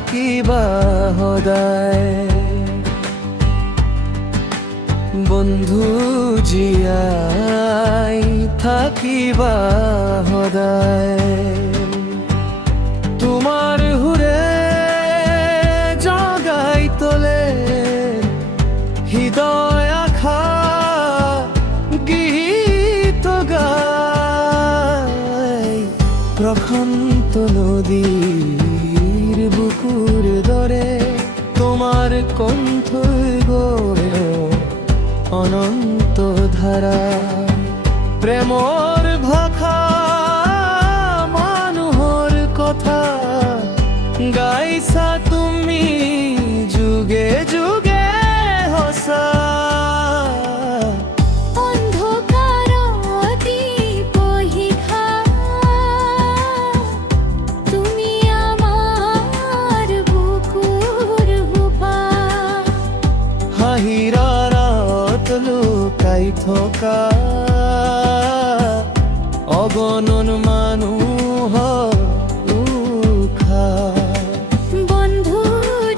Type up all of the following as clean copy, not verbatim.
থাকিবা সদায় বন্ধু জীয়াই থাকিবা সদায় তোমাৰ হুৰে জগাই তোলে হৃদয় আশা গীত গাই প্ৰশান্ত নদীৰ বুকুৰ দৰে তোমাৰ কণ্ঠই গৈ অনন্ত ধাৰা প্ৰেমৰ ভাষা মানুহৰ কথা গাইছা তুমি যুগে যুগে সঁচা হাঁহিৰাত লুকাই থকা অগণন মানুহৰ উশাহ বন্ধু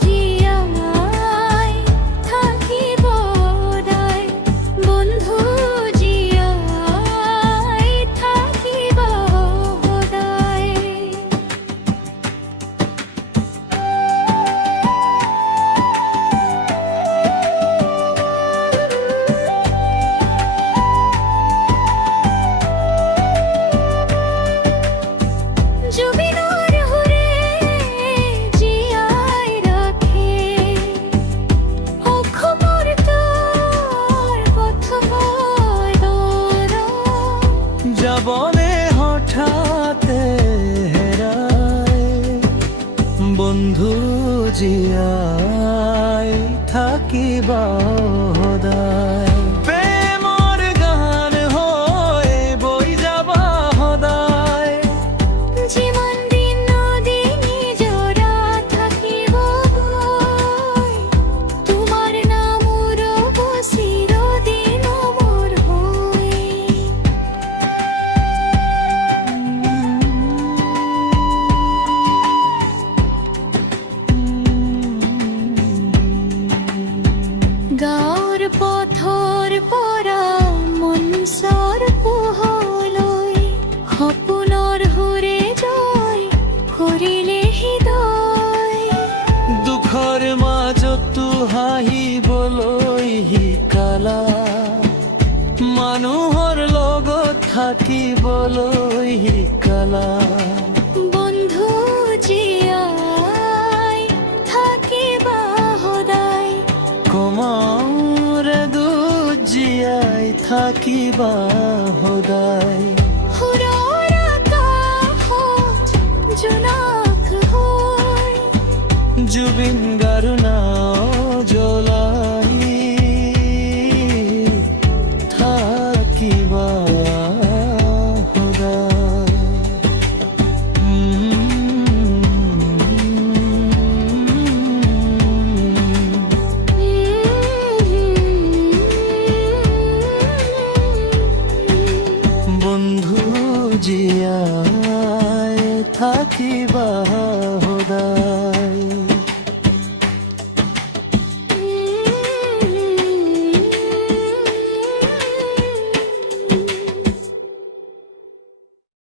জীয়াই থাকিব সদায় বন্ধু জীয়াই থাকিব সদায় জুবিনৰ হুৰে জীয়াই ৰাখে অসমৰ তোৰ পথময় দৰদ যাবনে হঠাতে হেৰাই বন্ধু জীয়াই থাকিবা সদায় প্ৰেমৰ গান হৈ বৈ যাবা সদায় জীবন দিন নদী নিজৰা থাকিব গৈ তোমাৰ নামৰ চিৰদিন মোৰ হৈ গাঁৱৰ পথৰ পৰা মঞ্চৰ পোহৰলৈ সপোনৰ সুৰে জয় কৰিলে হৃদয় দুখৰ মাজতো হাঁহিবলৈ শিকালা মানুহৰ লগত থাকিবলৈ শিকালা বন্ধু জীয়াই থাকিবা সদায় কমৰে দুখ জীয়াই থাকিবা সদায় সুৰৰ আকাশত জোনাক হৈ জুবিন গাৰু নাও জ্বলাই থাকিবা সদায় বন্ধু জীয়াই থাকিবা সদায়